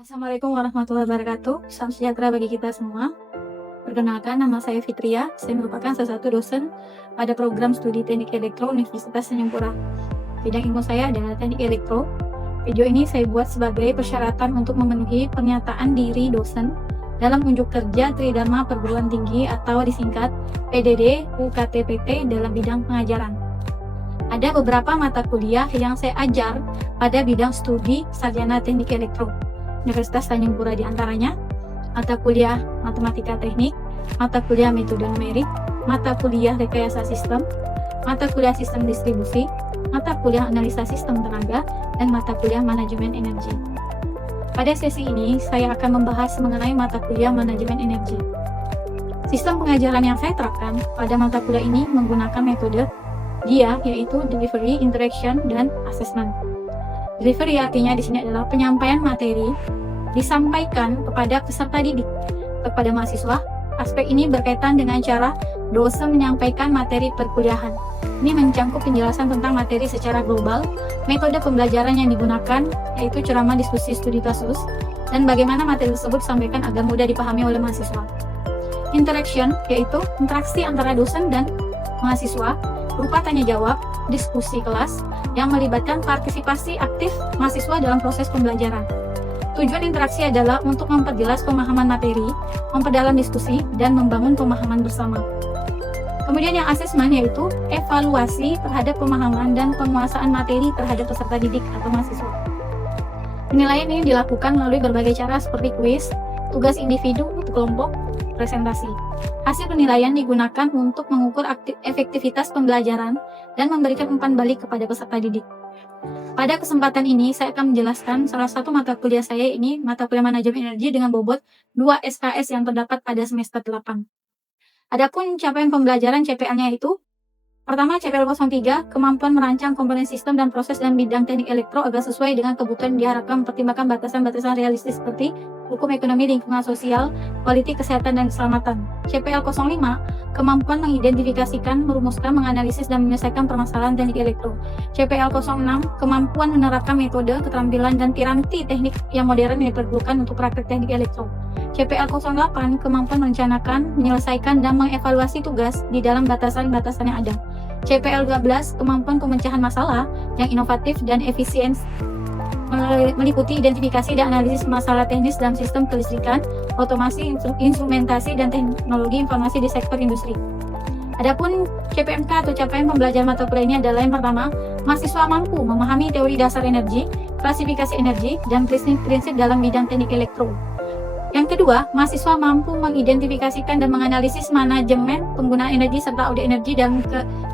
Assalamualaikum warahmatullahi wabarakatuh. Salam sejahtera bagi kita semua. Perkenalkan, nama saya Fitria. Saya merupakan salah satu dosen pada program studi Teknik Elektro Universitas Tanjung Pura. Bidang ilmu saya adalah Teknik Elektro. Video ini saya buat sebagai persyaratan untuk memenuhi pernyataan diri dosen dalam unjuk kerja Tridharma Perguruan Tinggi atau disingkat PDD UKTPT dalam bidang pengajaran. Ada beberapa mata kuliah yang saya ajar pada bidang studi sarjana Teknik Elektro Universitas Tanjung Pura, di antaranya mata kuliah Matematika Teknik, mata kuliah Metode Numerik, mata kuliah Rekayasa Sistem, mata kuliah Sistem Distribusi, mata kuliah Analisa Sistem Tenaga, dan mata kuliah Manajemen Energi. Pada sesi ini, saya akan membahas mengenai mata kuliah Manajemen Energi. Sistem pengajaran yang saya terapkan pada mata kuliah ini menggunakan metode DIA, yaitu Delivery, Interaction, dan Assessment. Delivery artinya di sini adalah penyampaian materi disampaikan kepada peserta didik, kepada mahasiswa. Aspek ini berkaitan dengan cara dosen menyampaikan materi perkuliahan. Ini mencakup penjelasan tentang materi secara global, metode pembelajaran yang digunakan, yaitu ceramah, diskusi, studi kasus, dan bagaimana materi tersebut disampaikan agar mudah dipahami oleh mahasiswa. Interaction, yaitu interaksi antara dosen dan mahasiswa, berupa tanya jawab, diskusi kelas, yang melibatkan partisipasi aktif mahasiswa dalam proses pembelajaran. Tujuan interaksi adalah untuk memperjelas pemahaman materi, memperdalam diskusi, dan membangun pemahaman bersama. Kemudian yang asesmen, yaitu evaluasi terhadap pemahaman dan penguasaan materi terhadap peserta didik atau mahasiswa. Penilaian ini dilakukan melalui berbagai cara seperti kuis, tugas individu untuk kelompok, presentasi. Hasil penilaian digunakan untuk mengukur efektivitas pembelajaran dan memberikan umpan balik kepada peserta didik. Pada kesempatan ini, saya akan menjelaskan salah satu mata kuliah saya, ini mata kuliah Manajemen Energi dengan bobot 2 SKS yang terdapat pada semester 8. Adapun capaian pembelajaran CPL-nya itu, pertama, CPL 03, kemampuan merancang komponen sistem dan proses dalam bidang teknik elektro agar sesuai dengan kebutuhan, diharapkan mempertimbangkan batasan-batasan realistis seperti hukum ekonomi, lingkungan sosial, politik, kesehatan, dan keselamatan. CPL 05, kemampuan mengidentifikasikan, merumuskan, menganalisis, dan menyelesaikan permasalahan teknik elektro. CPL 06, kemampuan menerapkan metode, keterampilan, dan piranti teknik yang modern yang diperlukan untuk praktek teknik elektro. CPL 08, kemampuan merencanakan, menyelesaikan, dan mengevaluasi tugas di dalam batasan-batasan yang ada. CPL 12, kemampuan pemecahan masalah yang inovatif dan efisien, meliputi identifikasi dan analisis masalah teknis dalam sistem kelistrikan, otomasi, instrumentasi, dan teknologi informasi di sektor industri. Adapun CPMK atau capaian pembelajaran mata kuliah ini adalah yang pertama, mahasiswa mampu memahami teori dasar energi, klasifikasi energi, dan prinsip-prinsip dalam bidang teknik elektro. Yang kedua, mahasiswa mampu mengidentifikasikan dan menganalisis manajemen penggunaan energi serta audit energi dalam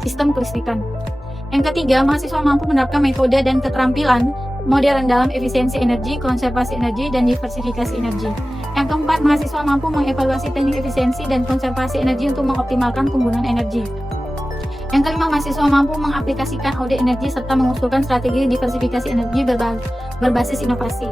sistem kelistrikan. Yang ketiga, mahasiswa mampu menerapkan metode dan keterampilan modern dalam efisiensi energi, konservasi energi, dan diversifikasi energi. Yang keempat, mahasiswa mampu mengevaluasi teknik efisiensi dan konservasi energi untuk mengoptimalkan penggunaan energi. Yang kelima, mahasiswa mampu mengaplikasikan audit energi serta mengusulkan strategi diversifikasi energi berbasis inovasi.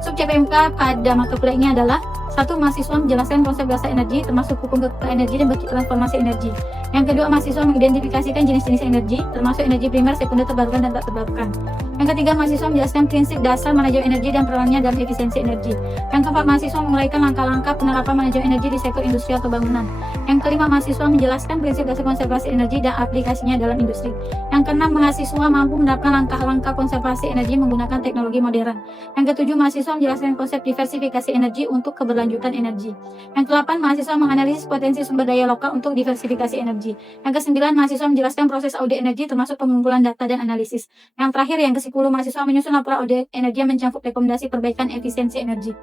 Sub CPMK pada mata kuliah ini adalah: 1. Mahasiswa menjelaskan konsep dasar energi termasuk hukum kekayaan energi dan bentuk transformasi energi. Yang kedua, mahasiswa mengidentifikasikan jenis-jenis energi termasuk energi primer, sekunder, terbarukan, dan tak terbarukan. Yang ketiga, mahasiswa menjelaskan prinsip dasar manajemen energi dan perannya dalam efisiensi energi. Yang keempat, mahasiswa menguraikan langkah-langkah penerapan manajemen energi di sektor industri atau bangunan. Yang kelima, mahasiswa menjelaskan prinsip dasar konservasi energi dan aplikasinya dalam industri. Yang keenam, mahasiswa mampu menerapkan langkah-langkah konservasi energi menggunakan teknologi modern. Yang ketujuh, mahasiswa menjelaskan konsep diversifikasi energi untuk keberlanjutan energi. Yang kedelapan, mahasiswa menganalisis potensi sumber daya lokal untuk diversifikasi energi. Yang kesembilan, mahasiswa menjelaskan proses audit energi termasuk pengumpulan data dan analisis. Yang terakhir, yang ke-10, mahasiswa menyusun laporan audit energi yang mencakup rekomendasi perbaikan efisiensi energi.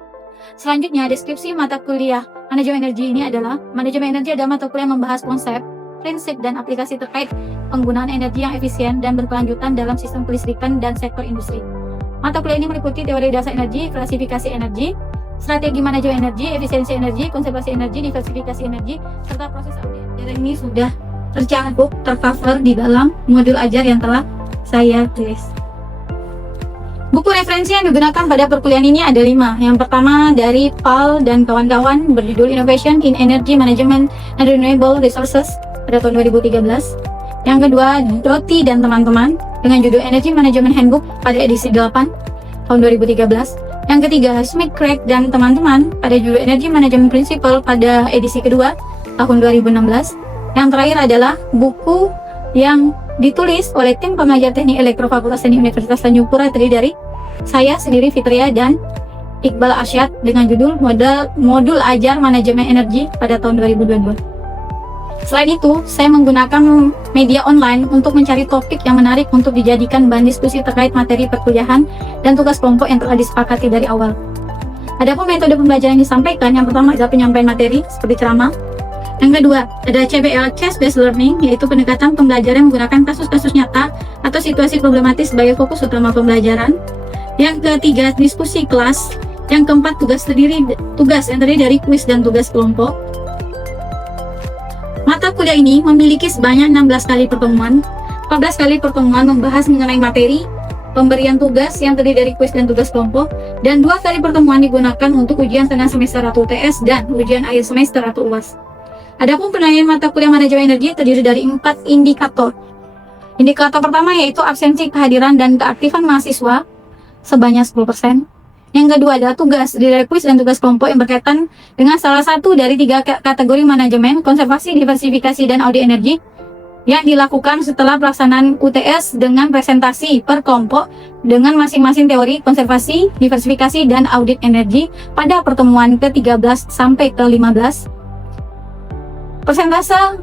Selanjutnya, deskripsi mata kuliah Manajemen Energi ini adalah: Manajemen Energi adalah mata kuliah yang membahas konsep, prinsip, dan aplikasi terkait penggunaan energi yang efisien dan berkelanjutan dalam sistem kelistrikan dan sektor industri. Mata kuliah ini meliputi teori dasar energi, klasifikasi energi, strategi manajemen energi, efisiensi energi, konservasi energi, diversifikasi energi, serta proses audit. Jadi ini sudah tercover di dalam modul ajar yang telah saya tulis. Buku referensi yang digunakan pada perkuliahan ini ada 5. Yang pertama dari Paul dan kawan-kawan berjudul Innovation in Energy Management and Renewable Resources pada tahun 2013. Yang kedua, Doty dan teman-teman dengan judul Energy Management Handbook pada edisi 8 tahun 2013. Yang ketiga, Smith, Craig, dan teman-teman pada judul Energy Management Principle pada edisi kedua tahun 2016. Yang terakhir adalah buku yang ditulis oleh tim pengajar teknik elektro Fakultas Teknik Universitas Tanjung Pura, terdiri dari saya sendiri, Fitria, dan Iqbal Arsyad, dengan judul Modul Ajar Manajemen Energi pada tahun 2022. Selain itu, saya menggunakan media online untuk mencari topik yang menarik untuk dijadikan bahan diskusi terkait materi perkuliahan dan tugas kelompok yang telah disepakati dari awal. Adapun metode pembelajaran yang disampaikan, yang pertama adalah penyampaian materi seperti ceramah. Yang kedua, ada CBL, Case Based Learning, yaitu pendekatan pembelajaran menggunakan kasus-kasus nyata atau situasi problematis sebagai fokus utama pembelajaran. Yang ketiga, diskusi kelas. Yang keempat, tugas yang terdiri dari kuis dan tugas kelompok. Mata kuliah ini memiliki sebanyak 16 kali pertemuan. 14 kali pertemuan membahas mengenai materi, pemberian tugas yang terdiri dari kuis dan tugas kelompok, dan 2 kali pertemuan digunakan untuk ujian tengah semester atau UTS dan ujian akhir semester atau UAS. Adapun penilaian mata kuliah manajemen energi terdiri dari 4 indikator. Indikator pertama yaitu absensi, kehadiran, dan keaktifan mahasiswa sebanyak 10%. Yang kedua adalah tugas dari kuis dan tugas kelompok yang berkaitan dengan salah satu dari 3 kategori manajemen, konservasi, diversifikasi, dan audit energi yang dilakukan setelah pelaksanaan UTS dengan presentasi per kelompok dengan masing-masing teori konservasi, diversifikasi, dan audit energi pada pertemuan ke-13 sampai ke-15. Persentase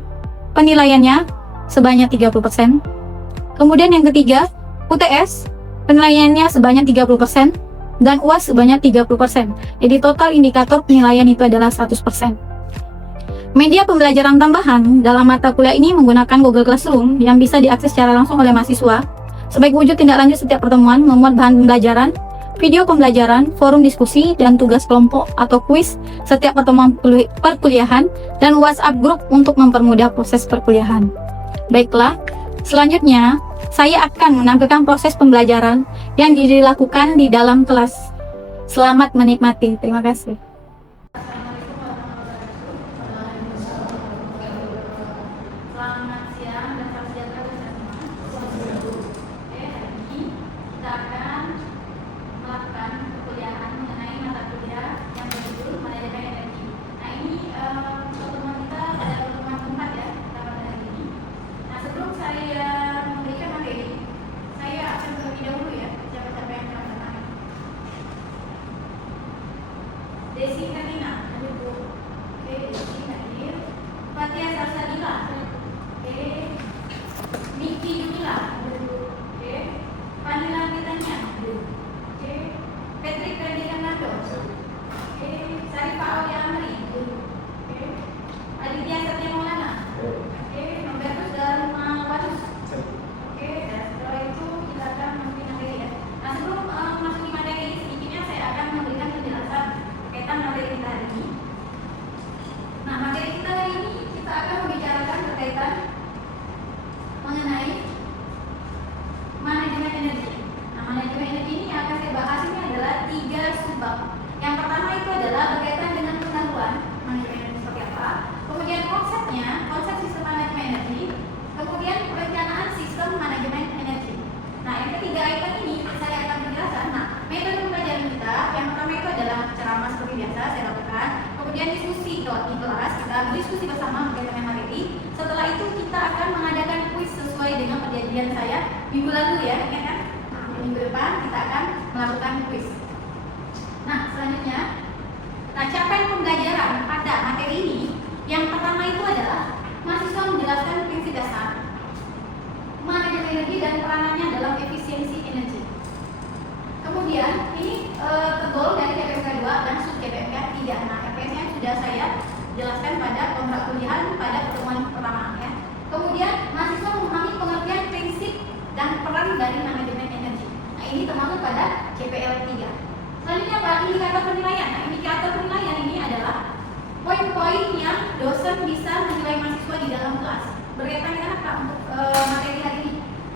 penilaiannya sebanyak 30%. Kemudian yang ketiga, UTS penilaiannya sebanyak 30%. Dan UAS sebanyak 30%. Jadi total indikator penilaian itu adalah 100%. Media pembelajaran tambahan dalam mata kuliah ini menggunakan Google Classroom yang bisa diakses secara langsung oleh mahasiswa. Sebagai wujud tindak lanjut setiap pertemuan, memuat bahan pembelajaran, video pembelajaran, forum diskusi, dan tugas kelompok atau kuis setiap pertemuan perkuliahan, dan WhatsApp group untuk mempermudah proses perkuliahan. Baiklah, selanjutnya saya akan menampilkan proses pembelajaran yang dilakukan di dalam kelas. Selamat menikmati. Terima kasih. Selamat siang dan salam sejahtera bersama. Oke, hari ini kita akan melakukan perkuliahan mengenai mata kuliah yang berjudul Manajemen Energi. Nah, ini pertemuan kita pada pertemuan keempat ya, pada hari ini. Nah, sebelum saya memberikan materi, saya akan terlebih dahulu ya, siapa-siapa yang akan datang. Desi Karina, duduk. Oke, Desi hadir. Fatia Salsabila. Oke. Miki Yumila, duduk. Oke. Vanilla Fitanya, duduk. Oke. Patrick Randy Fernando. Oke. Sarifah Aulia Amri, duduk. Oke. Aditya Satya Maulana. Oke. Robertus Dharma Wadus. Oke. Dan setelah itu kita akan masukin materi ya. Nah, sebelum masukin materi, sedikitnya saya akan memberikan penjelasan berkaitan materi kita hari ini. Nah, materi kita hari ini kita akan membicarakan berkaitan mengenai manajemen energi. Nah, manajemen energi ini yang akan saya bahas ini adalah 3 subbab. Yang pertama itu adalah berkaitan dengan pengetahuan manajemen energi seperti apa, kemudian konsepnya, konsep sistem manajemen energi, kemudian perencanaan sistem manajemen energi. Nah, yang ketiga item ini saya akan menjelaskan. Nah, metode pembelajaran kita yang pertama itu adalah ceramah seperti biasa saya lakukan, kemudian diskusi di kelas, kita berdiskusi bersama berkaitan dengan materi. Setelah itu kita akan mengadakan kuis sesuai dengan perjanjian saya minggu lalu ya, ingat kan? Minggu depan kita akan melakukan kuis. Nah, selanjutnya, capaian pembelajaran pada materi ini yang pertama itu adalah mahasiswa menjelaskan prinsip dasar manajemen energi dan peranannya dalam efisiensi energi. Kemudian ini tergolong dari KPMK 2 dan sub KPMK 3. Nah, KPMK sudah saya jelaskan pada kontrak kuliahan pada pertemuan pertama ya. Kemudian mahasiswa memahami pengertian prinsip dan peran dari manajemen energi. Nah, ini termasuk pada CPL 3. Selanjutnya apa? Indikator penilaian. Nah, indikator penilaian ini adalah poin-poin yang dosen bisa menilai mahasiswa di dalam kelas. Berkaitan dengan apa untuk materi hari ini?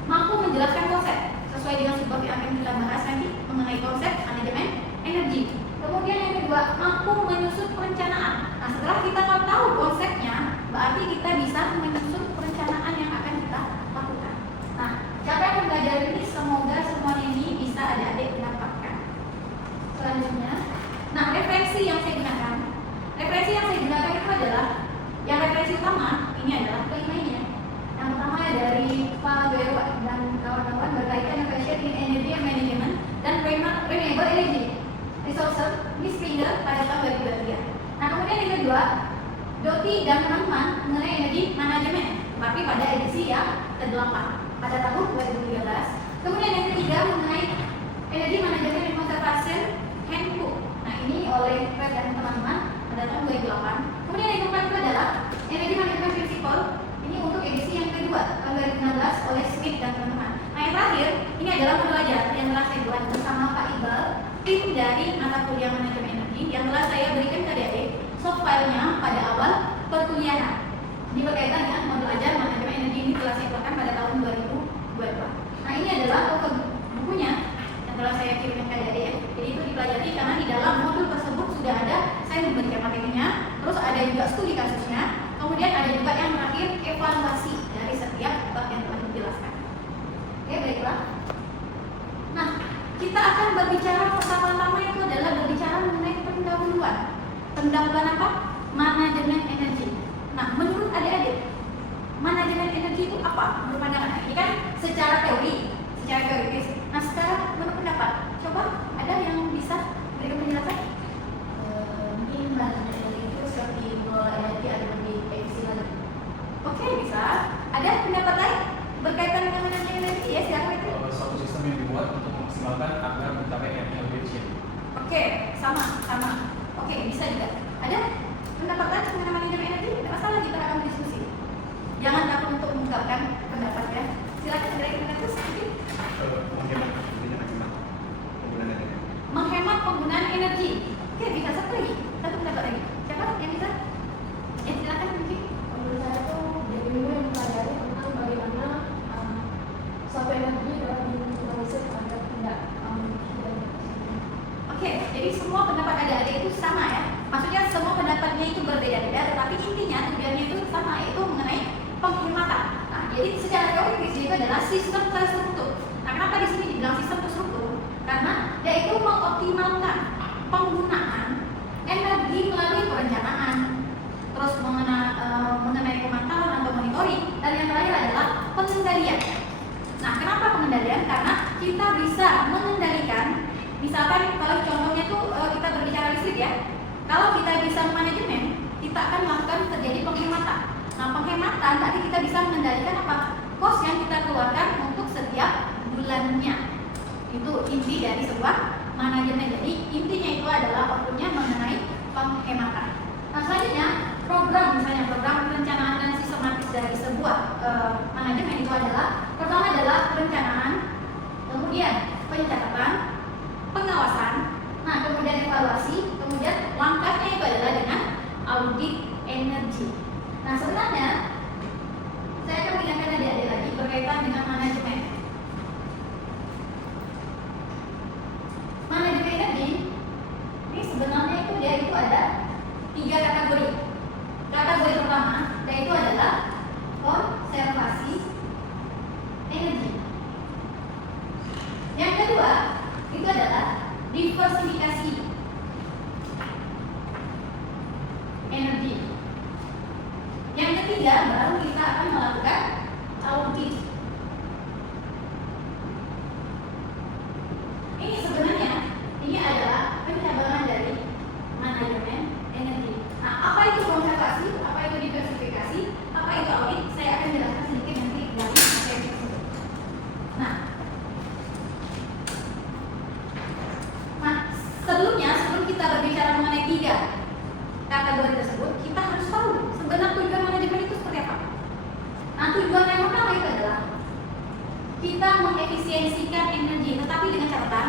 Mampu menjelaskan konsep sesuai dengan subbab yang akan kita bahas nanti mengenai konsep manajemen energi. Kemudian yang kedua, mampu menyusun perencanaan. Nah, setelah kita tahu konsepnya, berarti kita bisa menyusun perencanaan yang akan kita lakukan. Nah, capaian pembelajaran ini semoga semua ini bisa adik-adik dapatkan. selanjutnya. Nah, referensi yang saya gunakan itu adalah yang referensi utama ini adalah kelima ini ya. Yang pertama dari Pak Guerra dan kawan-kawan berkaitan dengan fashion in energy and management dan renewable energy resources ini Springer pada tahun 2023. Nah, kemudian yang kedua Doti dan teman-teman mengenai energi manajemen, tapi pada edisi yang ke-8 pada tahun 2013. Kemudian yang ketiga mengenai energi manajemen dan conservation handbook. Nah, ini oleh Fred dan teman-teman pada tahun 2008. Kemudian yang keempat itu adalah energi manajemen principle. Ini untuk edisi yang kedua tahun 2016 oleh Smith dan teman-teman. Nah, yang terakhir ini adalah modul ajar yang telah saya buat bersama Pak Iqbal, tim dari mata kuliah manajemen energi yang telah saya berikan ke adik-adik soft filenya pada awal perkuliahan. Ini berkaitan dengan modul ajar manajemen energi ini telah saya keluarkan pada tahun 2022. Nah, ini adalah bukunya yang telah saya kirimkan ke adik-adik ya. Jadi itu dipelajari karena di dalam modul tersebut sudah ada saya memberikan materinya, terus ada juga studi kasusnya, kemudian ada juga yang terakhir evaluasi dari setiap bab yang telah dijelaskan. Oke, baiklah. Nah, kita akan berbicara pertama-tama itu adalah berbicara mengenai pendahuluan apa? Manajemen energi. Nah, menurut adik-adik, manajemen energi itu apa? Menurut pandangan ini kan secara teoritis. Nah, sekarang menurut pendapat, coba ada yang bisa berikan penjelasan? Mungkin manajemen energi itu seperti mengelola energi agar lebih efisien. Oke, bisa. Ada pendapat lain berkaitan dengan manajemen energi ya? Silakan itu. Suatu sistem yang dibuat untuk memaksimalkan agar mencapai energi yang lebih efisien. Oke, sama. Oke, bisa juga. Ada pendapat lain mengenai manajemen energi? Tidak masalah, kita akan berdiskusi. Jangan takut untuk mengungkapkan pendapatnya. Silakan dari pendapat sedikit. Menghemat penggunaan energi. Oke, bisa satu lagi. Satu pendapat lagi. Siapa yang bisa? Ya, silakan mungkin. Menurut saya itu jadi dulu yang mempelajari tentang bagaimana suatu energi dapat diminimalisir agar tidak Oke, jadi semua pendapat adik-adik itu sama ya. Maksudnya semua pendapatnya itu berbeda-beda, tetapi intinya tujuannya itu sama, yaitu mengenai penghematan. Nah, jadi secara teoritis itu adalah sistem terstruktur. Nah, kenapa di sini dibilang sistem terstruktur? Karena yaitu mengoptimalkan penggunaan energi melalui perencanaan, terus mengenai pemantauan atau monitoring, dan yang terakhir adalah pengendalian. Nah, kenapa pengendalian? Karena kita bisa mengendalikan. Misalkan kalau contohnya tuh kita berbicara listrik ya, kalau kita bisa manajemen, kita akan melakukan terjadi penghematan. Nah, penghematan tadi kita bisa mengendalikan apa? Kos yang kita keluarkan untuk setiap bulannya. Itu inti dari sebuah manajemen. Jadi intinya itu adalah outputnya mengenai penghematan. Nah, selanjutnya program perencanaan dan sistematis dari sebuah manajemen itu adalah pertama adalah perencanaan, kemudian pencatatan, pengawasan, nah kemudian evaluasi, kemudian langkahnya itu adalah dengan audit energi. Nah, sebenarnya saya akan mengingatkan adik-adik lagi berkaitan dengan manajemen. Manajemen energi ini sebenarnya dia itu ada 3 kategori. Kategori pertama yaitu adalah konservasi energi. Yang kedua itu adalah diversifikasi energi. Yang ketiga baru kita akan melakukan audit. Ini sebenarnya ini adalah pencabulan dari manajemen energi. Nah, apa itu konservasi? Apa itu diversifikasi? Apa itu audit? Saya akan jelaskan sedikit nanti dari materi tersebut. Nah, sebelum kita berbicara mengenai 3 kategori tersebut, kita harus tahu sebenarnya tujuan manajemen itu seperti apa. Nah, tujuan yang pertama itu adalah kita mengefisiensikan energi, tetapi dengan catatan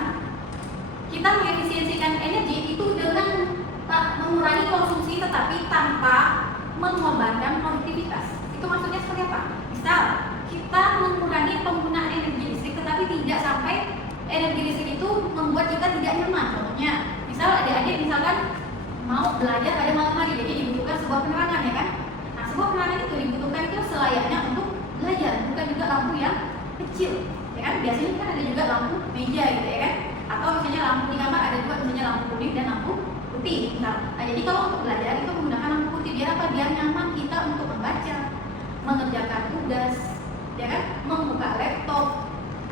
kita mengefisiensikan energi itu dengan mengurangi konsumsi, tetapi tanpa mengorbankan produktivitas. Itu maksudnya seperti apa? Misal kita mengurangi penggunaan energi listrik, tetapi tidak sampai energi listrik itu membuat kita tidak nyaman. Contohnya, misal adik-adik misalkan mau belajar pada malam hari, jadi dibutuhkan sebuah penerangan ya kan? Nah, sebuah penerangan itu dibutuhkan itu selayaknya untuk belajar, bukan juga lampu yang kecil, ya kan? Biasanya kan ada juga lampu meja gitu ya kan? Atau misalnya lampu di kamar ada dua, misalnya lampu kuning dan lampu putih. Nah, jadi kalau untuk belajar itu menggunakan lampu putih biar apa? Biar nyaman kita untuk membaca, mengerjakan tugas, ya kan? Membuka laptop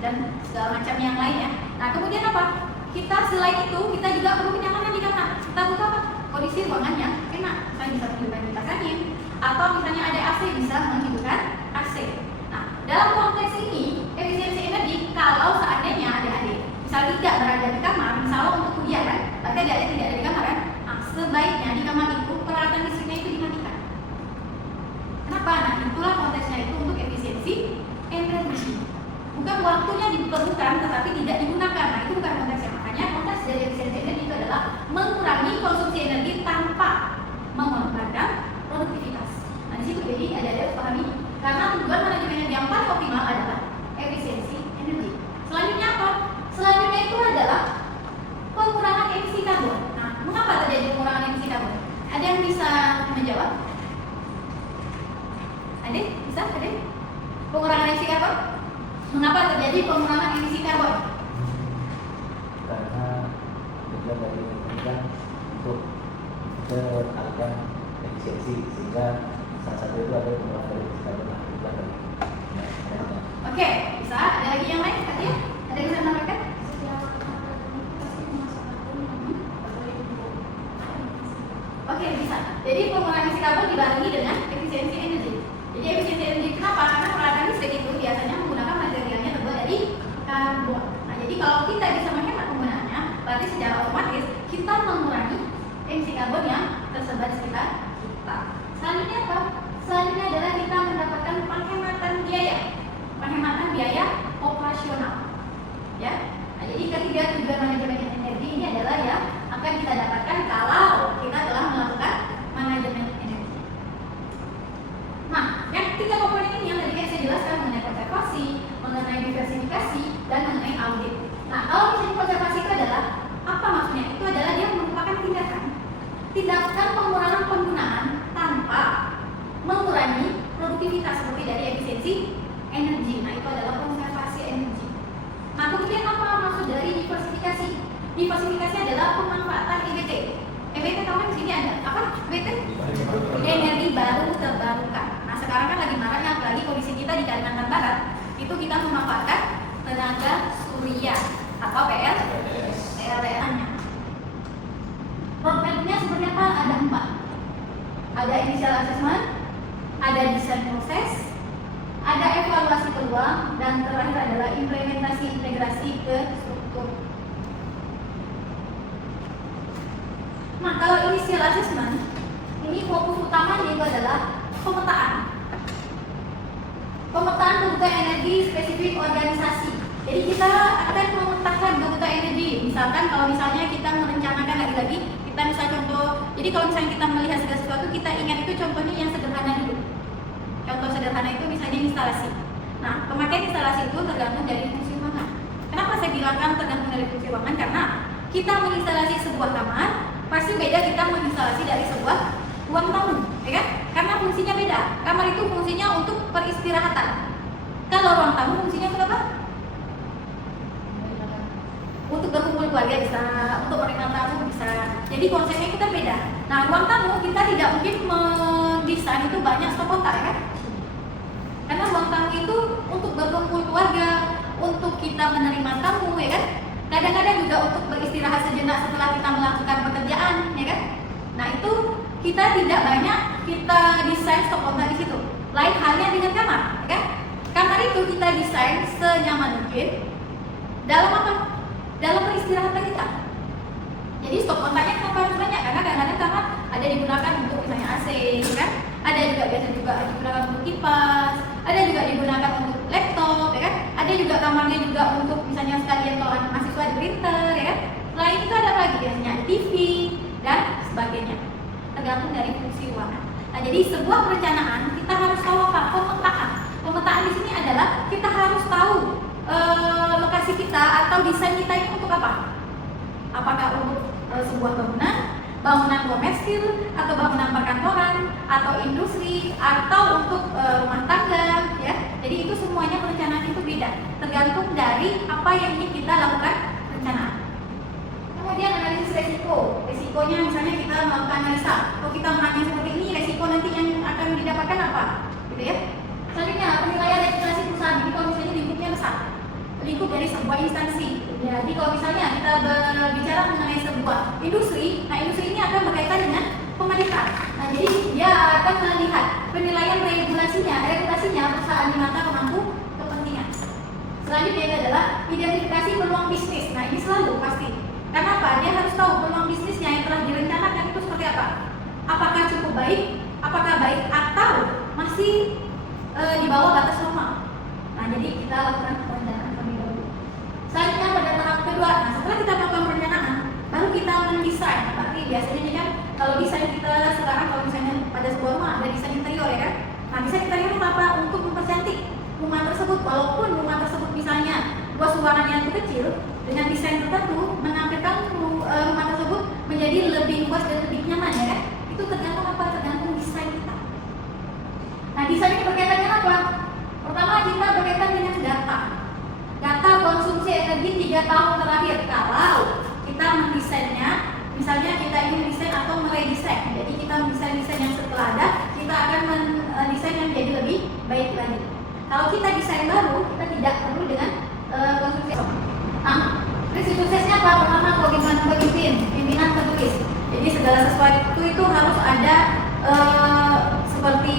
dan segala macam yang lainnya. Nah, kemudian apa? Kita selain itu kita juga perlu kenyamanan di kamar. Kita butuh apa? Kondisi ruangannya enak, saya bisa menghidupkan kipas angin, atau misalnya ada AC bisa menghidupkan AC. Nah, dalam konteks ini efisiensi energi kalau seandainya adik-adik misal tidak berada di kamar, misalnya untuk kuliah kan, berarti adik-adik tidak ada di kamar kan, nah, sebaiknya di kamar itu peralatan listriknya itu dimatikan. Kenapa? Nah, itulah konteksnya itu untuk efisiensi energi. Bukan waktunya diperlukan tetapi tidak digunakan. Nah, itu bukan konteksnya. Makanya konteks dari efisiensi energi itu adalah mengurangi konsumsi energi tanpa mengorbankan produktivitas. Nah, di situ jadi ada pahami. Karena tujuan manajemen energi yang paling optimal adalah efisiensi energi. Selanjutnya apa? Selanjutnya itu adalah pengurangan emisi karbon. Nah, mengapa terjadi pengurangan emisi karbon? Ada yang bisa menjawab? Adik, bisa? Adik? Pengurangan emisi karbon? Mengapa terjadi pengurangan emisi karbon? Karena tujuan dari ini kan untuk meningkatkan efisiensi, sehingga salah satu itu ada pengurangan dari emisi karbon. Oke, bisa. Ada lagi yang lain? Katanya? Ada yang bisa menambahkan? Oke, bisa. Jadi pengurangan emisi karbon dibarengi dengan efisiensi energi. Jadi efisiensi energi kenapa? Karena peralatan listrik itu biasanya menggunakan materialnya terbuat dari karbon. Nah, jadi kalau kita bisa menghemat penggunaannya, berarti secara otomatis kita mengurangi emisi karbon yang tersebar di sekitar kita. Selanjutnya apa? Selanjutnya adalah kita mendapatkan penghematan biaya. Penghematan biaya operasional. Ya. Nah, jadi ketiga tujuan manajemen energi ini adalah yang akan kita dapatkan kalau kita telah melakukan manajemen energi. Nah, yang tiga komponen ini yang tadi saya jelaskan mengenai konservasi, mengenai diversifikasi, dan mengenai audit. Nah, kalau misalnya konservasi itu adalah apa maksudnya? Itu adalah dia merupakan tindakan pengurangan penggunaan tanpa mengurangi produktivitas seperti dari efisiensi energi. Nah, itu adalah konservasi energi. Nah, kemudian apa maksud dari diversifikasi? Diversifikasi adalah pemanfaatan EBT. EBT tahu kan di sini ada apa? EBT? Energi baru terbarukan. Nah, sekarang kan lagi maraknya apalagi kondisi kita di Kalimantan Barat, itu kita memanfaatkan tenaga surya atau PLTS-nya. Roadmap-nya sebenarnya apa? Ada 4. Ada initial assessment, ada desain proses, ada evaluasi peluang, dan terakhir adalah implementasi integrasi ke struktur. Nah, kalau initial assessment, ini fokus utamanya itu adalah pemetaan. Pemetaan kebutuhan energi spesifik organisasi. Jadi kita akan memetakan kebutuhan energi. Misalkan kalau misalnya kita merencanakan lagi-lagi, kita misalnya contoh. Jadi kalau misalnya kita melihat segala sesuatu, kita ingat itu contohnya yang sederhana dulu. Contoh sederhana itu misalnya instalasi. Nah, pemakaian instalasi itu tergantung dari fungsi ruangan. Kenapa saya bilang kan tergantung dari fungsi ruangan? Karena kita menginstalasi sebuah kamar, pasti beda kita menginstalasi dari sebuah ruang tamu, ya kan? Karena fungsinya beda. Kamar itu fungsinya untuk peristirahatan. Kalau ruang tamu fungsinya untuk apa? Untuk berkumpul keluarga bisa, untuk menerima tamu bisa. Jadi konsepnya kita beda. Nah, ruang tamu kita tidak mungkin mendesain itu banyak stok kotak, ya kan? Karena ruang tamu itu untuk berkumpul keluarga, untuk kita menerima tamu, ya kan? Kadang-kadang juga untuk beristirahat sejenak setelah kita melakukan pekerjaan, ya kan? Nah, itu kita tidak banyak kita desain stok kontak di situ. Lain halnya dengan kamar, ya kan? Kamar itu kita desain senyaman mungkin dalam apa? Dalam peristirahatan kita. Jadi stok kontaknya kenapa harus banyak? Karena kadang-kadang kamar ada digunakan untuk misalnya AC, ya kan? Ada juga biasa juga digunakan untuk kipas, ada juga digunakan untuk laptop, ya kan? Ada juga kamarnya juga untuk misalnya sekalian kalau anak mahasiswa di printer, ya kan? Selain itu ada lagi biasanya TV dan sebagainya. Tergantung dari fungsi ruangan. Nah, jadi sebuah perencanaan kita harus tahu apa? Pemetaan. Pemetaan di sini adalah kita harus tahu lokasi kita atau desain kita itu untuk apa? Apakah untuk sebuah bangunan komersil, atau bangunan perkantoran, atau industri, atau untuk rumah tangga, ya. Jadi itu semuanya perencanaan itu beda, tergantung dari apa yang ingin kita lakukan perencanaan. kemudian analisis resiko. Resikonya misalnya kita melakukan analisa, kalau kita menanya seperti ini, resiko nanti yang akan didapatkan apa, gitu ya. Selanjutnya penilaian reputasi perusahaan. Jadi kalau misalnya lingkupnya besar, lingkup dari sebuah instansi. Jadi kalau misalnya kita berbicara mengenai sebuah industri, nah industri ini akan berkaitan dengan pemerintah. Nah jadi dia akan melihat penilaian reputasinya perusahaan di mata pemangku kepentingan. Selanjutnya adalah identifikasi peluang bisnis. Nah ini selalu pasti. Kenapa? Dia harus tahu peluang bisnisnya yang telah direncanakan itu seperti apa. Apakah cukup baik? Apakah baik atau masih di bawah batas normal? Nah jadi kita lakukan perencanaan terlebih dahulu. Selanjutnya pada tahap kedua, nah setelah kita melakukan perencanaan, baru kita mendesain. Berarti biasanya ini kan kalau desain kita sekarang, kalau misalnya pada sebuah rumah ada desain interior ya kan. Nah desain interior itu apa? Untuk mempercantik rumah tersebut, walaupun rumah tersebut misalnya luas ruangannya itu kecil, dengan desain tertentu menampilkan rumah tersebut menjadi lebih luas dan lebih nyaman ya kan. Itu tergantung apa? Tergantung desain kita. Nah desain ini berkaitan dengan apa? Pertama kita berkaitan dengan data konsumsi energi 3 tahun terakhir. Kalau kita mendesainnya, misalnya kita ingin mendesain atau meredesain, jadi kita mendesain desain yang setelah ada, kita akan mendesain yang menjadi lebih baik lagi. Kalau kita desain baru, kita tidak perlu dengan konsumsi. Nah, prinsip suksesnya apa? Pertama, komitmen pimpinan tertulis. Jadi segala sesuatu itu harus ada seperti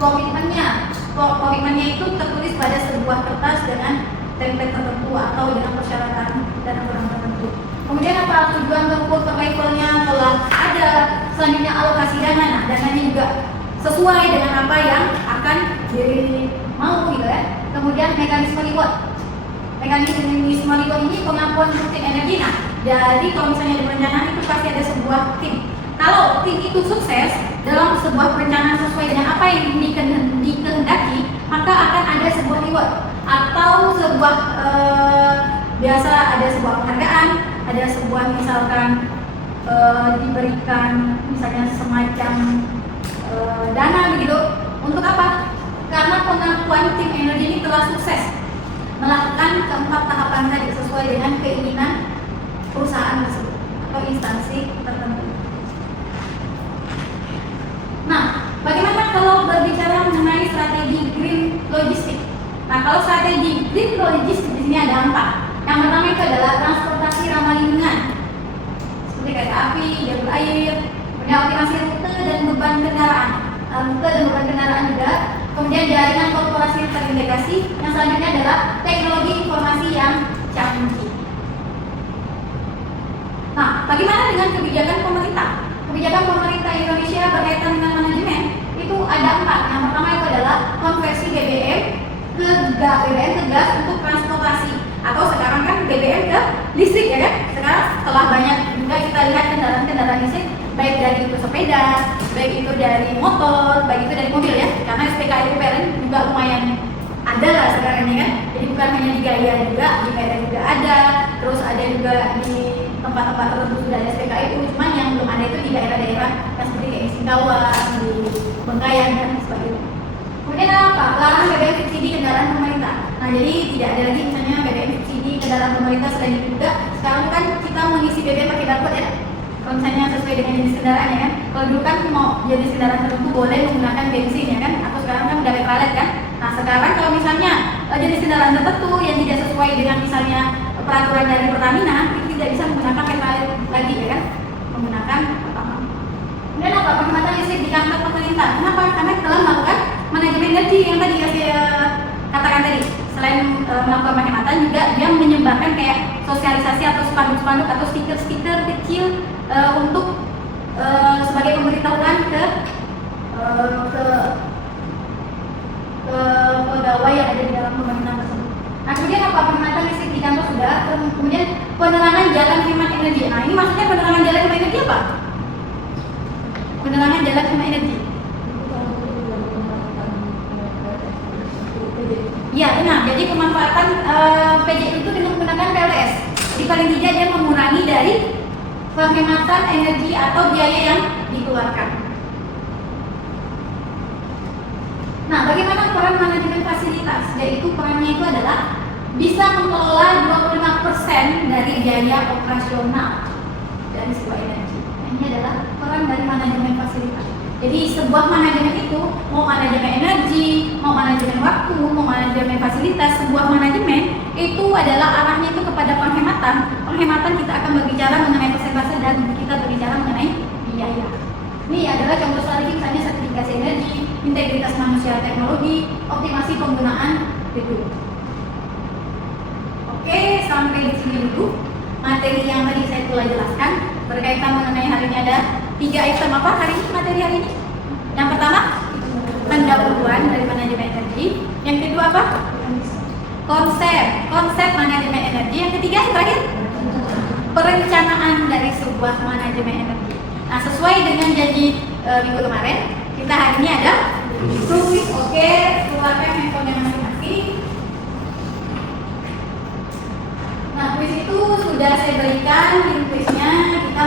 komitmennya. Komitmennya itu tertulis pada sebuah kertas dengan template tertentu atau dengan persyaratan dan aturan tertentu. Kemudian apa? Tujuan tempur per levelnya telah ada. Selanjutnya alokasi dana. Nah, dananya juga sesuai dengan apa yang akan mau gitu ya. Kemudian mekanisme reward. Mekanisme reward ini pengakuan tim energi. Nah, jadi kalau misalnya di perencanaan itu pasti ada sebuah tim. Kalau tim itu sukses dalam sebuah perencanaan sesuai dengan apa yang dikehendaki, maka akan ada sebuah reward atau sebuah biasa ada sebuah penghargaan, ada sebuah misalkan diberikan misalnya semacam dana begitu. Untuk apa? Karena pengakuan tim energi ini telah sukses melakukan keempat tahapan tadi sesuai dengan keinginan perusahaan tersebut atau instansi tertentu. Nah, bagaimana kalau berbicara mengenai strategi green logistik? Nah, kalau strategi green logistik di sini ada 4. Yang pertama itu adalah transportasi ramah lingkungan, seperti kereta api, jalur air, kemudian optimasi rute dan beban kendaraan, juga. Kemudian jaringan korporasi terintegrasi. Yang selanjutnya adalah teknologi informasi yang canggih. Nah, bagaimana dengan kebijakan pemerintah? Kebijakan pemerintah Indonesia berkaitan dengan manajemen itu ada 4. Yang pertama itu adalah konversi BBM ke gas untuk transportasi, atau sekarang kan BBM ke listrik ya kan. Sekarang setelah banyak juga kita lihat kendaraan listrik, baik dari itu sepeda, baik itu dari motor, baik itu dari mobil ya. Karena SPKI PLN juga lumayan ada lah sekarang ini kan. Jadi bukan hanya di Gaya juga, di PLN juga ada, terus ada juga di tempat-tempat tertentu sudah ada SPKI, cuman yang belum ada itu di daerah-daerah yang seperti kayak Singkawang, di Bengkayang dan sebagainya. Kemudian apa? Larangan BBM subsidi kendaraan pemerintah. Nah jadi tidak ada lagi misalnya BBM subsidi kendaraan pemerintah. Selain itu juga sekarang kan kita mengisi BBM pakai barcode ya. Kalau misalnya sesuai dengan jenis kendaraan ya kan. Kalau dulu kan mau jenis kendaraan tertentu boleh menggunakan bensin ya kan. Atau sekarang kan udah Pertalite kan. Nah sekarang kalau misalnya jenis kendaraan tertentu yang tidak sesuai dengan misalnya peraturan dari Pertamina, itu tidak bisa menggunakan Pertalite lagi ya kan. Menggunakan Pertamax. Kemudian apa? Penghematan listrik di kantor pemerintah. Kenapa? Karena telah melakukan manajemen energi yang tadi saya katakan tadi. Selain melakukan penghematan juga dia menyebarkan kayak sosialisasi atau spanduk-spanduk atau stiker-stiker kecil untuk sebagai pemberitahuan ke pegawai yang ada di dalam pemerintahan tersebut. Nah kemudian apa? Penghematan listrik di kantor sudah. Kemudian penerangan jalan hemat energi. Nah ini maksudnya penerangan jalan hemat energi apa? Penerangan jalan hemat energi. Iya benar. Jadi pemanfaatan PJU itu dengan menggunakan PLTS. Jadi paling tidak dia mengurangi dari penghematan energi atau biaya yang dikeluarkan. Nah, bagaimana peran manajemen fasilitas? Yaitu perannya itu adalah bisa mengelola 25% dari biaya operasional dari sebuah energi. Nah, ini adalah peran dari manajemen fasilitas. Jadi sebuah manajemen itu, mau manajemen energi, mau manajemen waktu, mau manajemen fasilitas, sebuah manajemen itu adalah arahnya itu kepada penghematan. Penghematan kita akan berbicara mengenai persentase dan kita berbicara mengenai biaya. Ini adalah contoh strategi misalnya sertifikasi energi, integritas manusia teknologi, optimasi penggunaan gedung. Oke, sampai di sini dulu materi yang tadi saya telah jelaskan berkaitan mengenai hari ini. Ada 3 item apa hari ini, materi hari ini? Yang pertama, pendahuluan dari manajemen energi. Yang kedua apa? Konsep manajemen energi. Yang ketiga, yang terakhir, perencanaan dari sebuah manajemen energi. Nah, sesuai dengan janji minggu kemarin, kita hari ini ada kuis. Oke, keluarkan handphone masing-masing. Nah, kuis itu sudah saya berikan link kuisnya. Kita